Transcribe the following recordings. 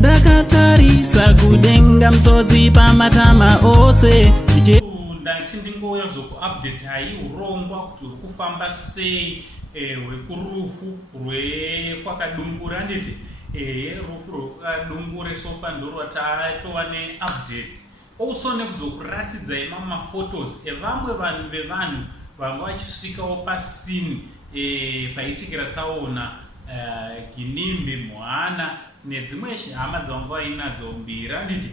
Dakatarisa kudenga mtsotsi pamatama ose ndati ndingouya kuzokuupdate hai urongwa kuti uri kufamba sei hwekurufu rwekwakadungura nditi rufu rwakadungure sofa ndorwatatova neupdate also nekuzokuratidzai maphotos evamwe vanhu vevanhu vanga vachisvikawo pasini paitikira tsaona Ginimbi, Muhana nedzimwe hama dzavanga vainadzo mbiri handiti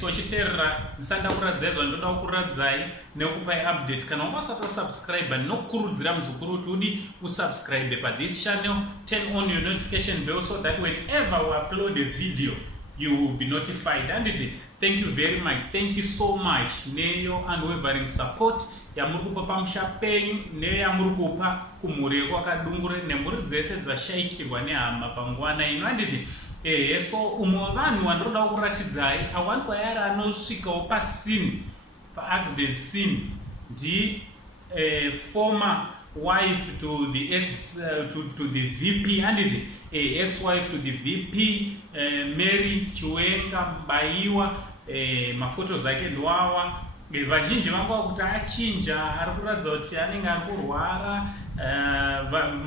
so chiterera ndisanda kuradzai zvandoda kuradzai nekupai update kana wanga usati wasubscribe ndinokukurudzira muzukuru kuti udi usubscribe pathis channel, turn on your notification bell so that whenever we upload a video you will be notified handiti. Thank you very much, thank you so much neyo unwavering support yamuri kupa pamusha penyu neyamuri kupa kumhuri yekwakadungure nemhuri dzese dzashaikirwa nehama panguva ino handiti. So umwe vanhu vandoda kuratidzai awanikwa yari anosvikawo pasini paaccident scene ndi former wife to the to the VP handiti ex-wife to the VP Mary Chiwenga Mbaiwa. Maphotos ake ndwawa vazhinji vanga kuti achinja ari kuratidza kuti anenge ari kurwara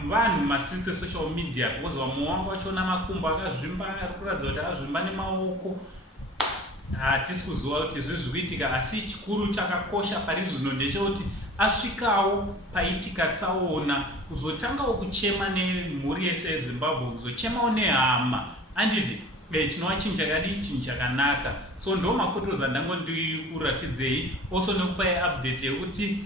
vanhu mastreets esocial media because vamwe vanga vachiona makumbo akazvimba ari kuratidza kuti akazvimba nemaoko. Hatisi kuziva kuti zviri kuitika asi chikuru chakakosha pari zvino ndechekuti asvikawo paitika tsaona kuzotangawo kuchema nemhuri yese yeZimbabwe kuzochemawo nehama handiti chinova chinhu chakadii chinhu chakanaka. So ndo maphotos andangondikuratidzei also nekupai update yekuti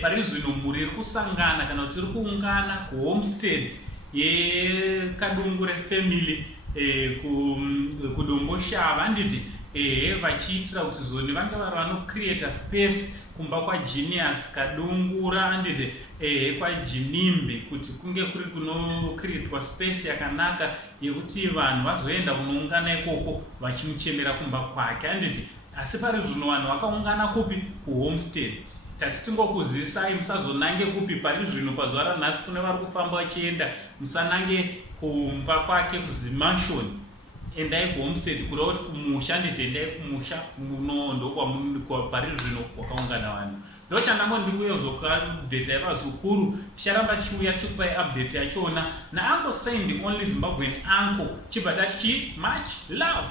pari zvino mhuri iri kusangana kana kuti iri kuungana kuhomestead yekadungure family kudomboshava handiti vachiitira kuti zoni vange vari vanocreata space kumba kwaGenius Kadungura handiti kwaGinimbi kuti kunge kuri kunocreatwa space yakanaka yekuti vanhu vazoenda kunoungana ikoko vachimuchemera kumba kwake handiti. Asi pari zvino vanhu vakaungana kupi kuhomestead. Tati tingokuzisai musazonange kupi pari zvino pazuva ranhasi kune vari kufamba vachienda musanange kumba kwake kuzimansion endai kuhomestead kureva kuti kumusha handiti endai kumusha ndopari zvino kwakaungana vanhu. Ndo chandango ndikuuya kuzokuupdate yavazukuru ticharamba chiuya tikupai update yachona nauncle Sandy only Zimbabwean uncle chibva tati much love.